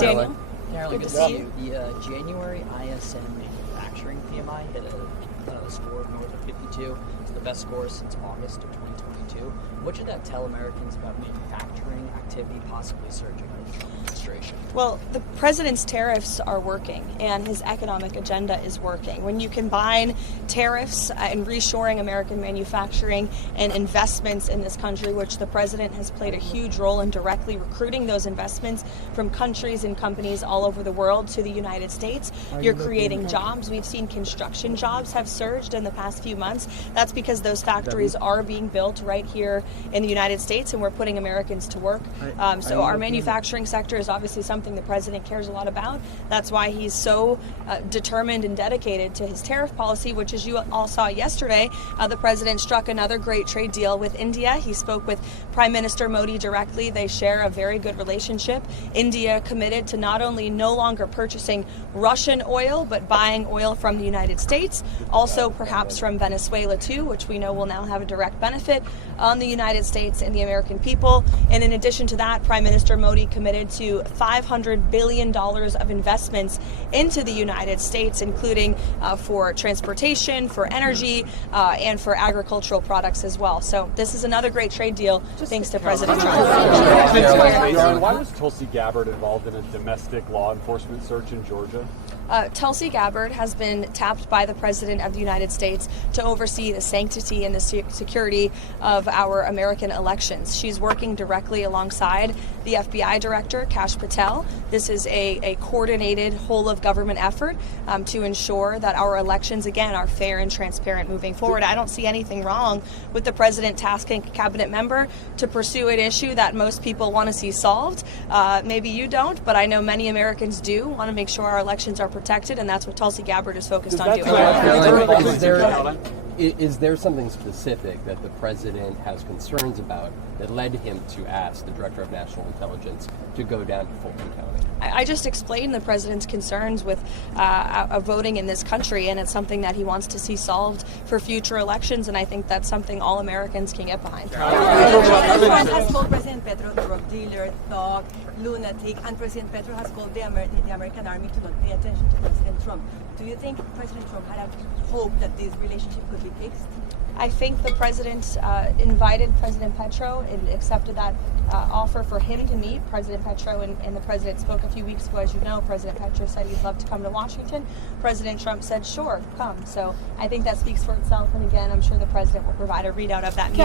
Daniel. Karoline, good to see you. The January ISM manufacturing PMI hit a score of north of 52. It's the best score since August of 2022. What should that tell Americans about manufacturing activity possibly surging under the Trump administration? Well, the president's tariffs are working, and his economic agenda is working. When you combine tariffs and reshoring American manufacturing and investments in this country, which the president has played a huge role in directly recruiting those investments from countries and companies all over the world to the United States, you're creating jobs. We've seen construction jobs have surged in the past few months. That's because those factories are being built right here in the United States, and we're putting Americans to work. So our manufacturing sector is obviously something the president cares a lot about. That's why he's so determined and dedicated to his tariff policy, which, as you all saw yesterday, the president struck another great trade deal with India. He spoke with Prime Minister Modi directly. They share a very good relationship. India committed to not only no longer purchasing Russian oil, but buying oil from the United States, also perhaps from Venezuela too, which we know will now have a direct benefit on the United States and the American people. And in addition to that, Prime Minister Modi committed to $500 billion of investments into the United States, including for transportation, for energy, and for agricultural products as well. So this is another great trade deal thanks to President Trump. Why was Tulsi Gabbard involved in a domestic law enforcement search in Georgia? Tulsi Gabbard has been tapped by the President of the United States to oversee the sanctity and the security of our American elections. She's working directly alongside the FBI Director, Kash Patel. This is a coordinated whole-of-government effort to ensure that our elections, again, are fair and transparent moving forward. I don't see anything wrong with the President tasking a cabinet member to pursue an issue that most people want to see solved. Maybe you don't, but I know many Americans do want to make sure our elections are protected, and that's what Tulsi Gabbard is focused on doing. Is there something specific that the president has concerns about that led him to ask the Director of National Intelligence to go down to Fulton County? I just explained the president's concerns with voting in this country, and it's something that he wants to see solved for future elections, and I think that's something all Americans can get behind. Trump has called President Petro a drug dealer, thug, lunatic, and President Petro has called the American army to not pay attention to President Trump. Do you think President Trump had a hope that this relationship could be fixed? I think the president invited President Petro and accepted that offer for him to meet President Petro, and the president spoke a few weeks ago. As you know, President Petro said he'd love to come to Washington. President Trump said, sure, come. So I think that speaks for itself, and again, I'm sure the president will provide a readout of that meeting.